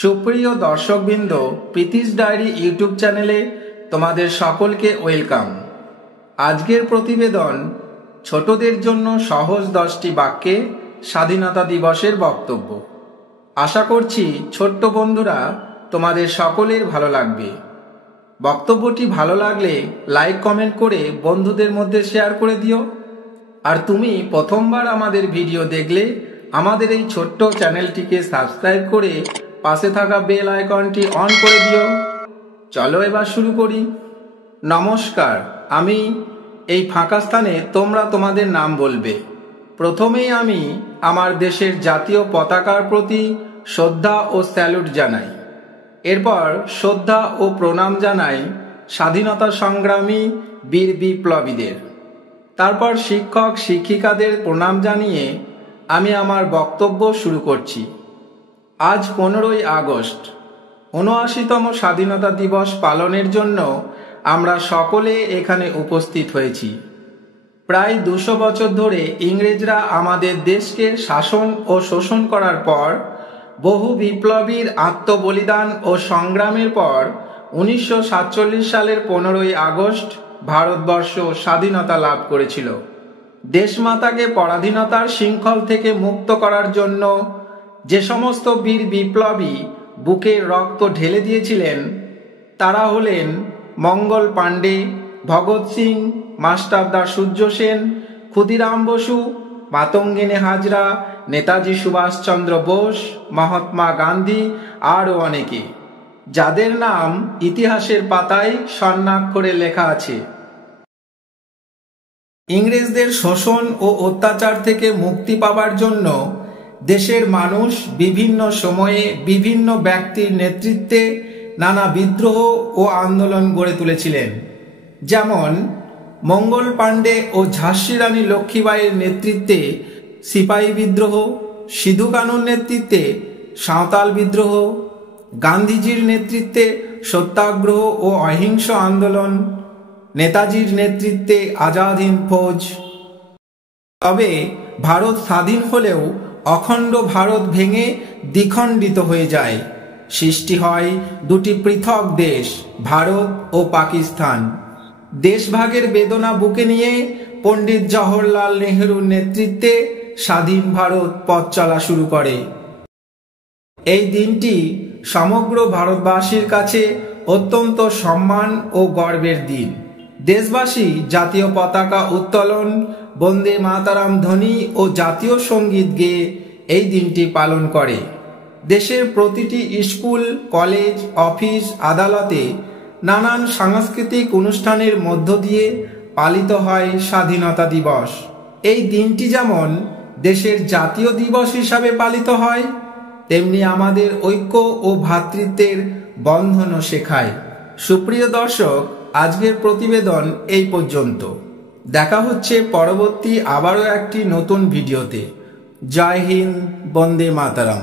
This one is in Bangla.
সুপ্রিয় দর্শকবৃন্দ, প্রীতিশ ডায়েরি ইউটিউব চ্যানেলে তোমাদের সকলকে ওয়েলকাম। আজকের প্রতিবেদন ছোটদের জন্য সহজ 10টি বাক্যে স্বাধীনতা দিবসের বক্তব্য। আশা করছি ছোট্ট বন্ধুরা তোমাদের সকলের ভালো লাগবে। বক্তব্যটি ভালো লাগলে লাইক কমেন্ট করে বন্ধুদের মধ্যে শেয়ার করে দিও। আর তুমি প্রথমবার আমাদের ভিডিও দেখলে আমাদের এই ছোট্ট চ্যানেলটিকে সাবস্ক্রাইব করে পাশে থাকা বেল আইকনটি অন করে দিও। চলো এবার শুরু করি। নমস্কার, আমি এই ফাঁকা স্থানে তোমরা তোমাদের নাম বলবে। প্রথমেই আমি আমার দেশের জাতীয় পতাকার প্রতি শ্রদ্ধা ও স্যালুট জানাই। এরপর শ্রদ্ধা ও প্রণাম জানাই স্বাধীনতা সংগ্রামী বীর বিপ্লবীদের। তারপর শিক্ষক শিক্ষিকাদের প্রণাম জানিয়ে আমি আমার বক্তব্য শুরু করছি। আজ 15ই আগস্ট, ৭৯তম স্বাধীনতা দিবস পালনের জন্য আমরা সকলে এখানে উপস্থিত হয়েছি। প্রায় 200 বছর ধরে ইংরেজরা আমাদের দেশকে শাসন ও শোষণ করার পর বহু বিপ্লবীর আত্মবলিদান ও সংগ্রামের পর 1947 সালের 15ই আগস্ট ভারতবর্ষ স্বাধীনতা লাভ করেছিল। দেশমাতাকে পরাধীনতার শৃঙ্খল থেকে মুক্ত করার জন্য যে সমস্ত বীর বিপ্লবী বুকের রক্ত ঢেলে দিয়েছিলেন তারা হলেন মঙ্গল পাণ্ডে, ভগৎ সিং, মাস্টারদা সূর্য সেন, ক্ষুদিরাম বসু, মাতঙ্গিনী হাজরা, নেতাজি সুভাষচন্দ্র বোস, মহাত্মা গান্ধী আরও অনেকে, যাদের নাম ইতিহাসের পাতায় স্বর্ণাক্ষরে লেখা আছে। ইংরেজদের শোষণ ও অত্যাচার থেকে মুক্তি পাওয়ার জন্য দেশের মানুষ বিভিন্ন সময়ে বিভিন্ন ব্যক্তির নেতৃত্বে নানা বিদ্রোহ ও আন্দোলন গড়ে তুলেছিলেন। যেমন মঙ্গল পাণ্ডে ও ঝাঁসি রানী লক্ষ্মীবাঈর নেতৃত্বে সিপাহী বিদ্রোহ, সিধু কানুর নেতৃত্বে সাঁওতাল বিদ্রোহ, গান্ধীজির নেতৃত্বে সত্যাগ্রহ ও অহিংস আন্দোলন, নেতাজির নেতৃত্বে আজাদ হিন্দ ফৌজ। তবে ভারত স্বাধীন হলেও অখণ্ড ভারত ভেঙে দ্বিখণ্ডিত হয়ে যায়। সৃষ্টি হয় দুটি পৃথক দেশ, ভারত ও পাকিস্তান। দেশভাগের বেদনা বুকে নিয়ে পণ্ডিত জওহরলাল নেহরুর নেতৃত্বে স্বাধীন ভারত পথ চলা শুরু করে। এই দিনটি সমগ্র ভারতবাসীর কাছে অত্যন্ত সম্মান ও গর্বের দিন। দেশবাসী জাতীয় পতাকা উত্তোলন, বন্দে মাতরম ধ্বনি ও জাতীয় সঙ্গীত গেয়ে এই দিনটি পালন করে। দেশের প্রতিটি স্কুল, কলেজ, অফিস, আদালতে নানান সাংস্কৃতিক অনুষ্ঠানের মধ্য দিয়ে পালিত হয় স্বাধীনতা দিবস। এই দিনটি যেমন দেশের জাতীয় দিবস হিসাবে পালিত হয়, তেমনি আমাদের ঐক্য ও ভ্রাতৃত্বের বন্ধনও শেখায়। সুপ্রিয় দর্শক, আজকের প্রতিবেদন এই পর্যন্ত। দেখা হচ্ছে পরবর্তী আবারও একটি নতুন ভিডিওতে। জয় হিন্দ, বন্দে মাতরম।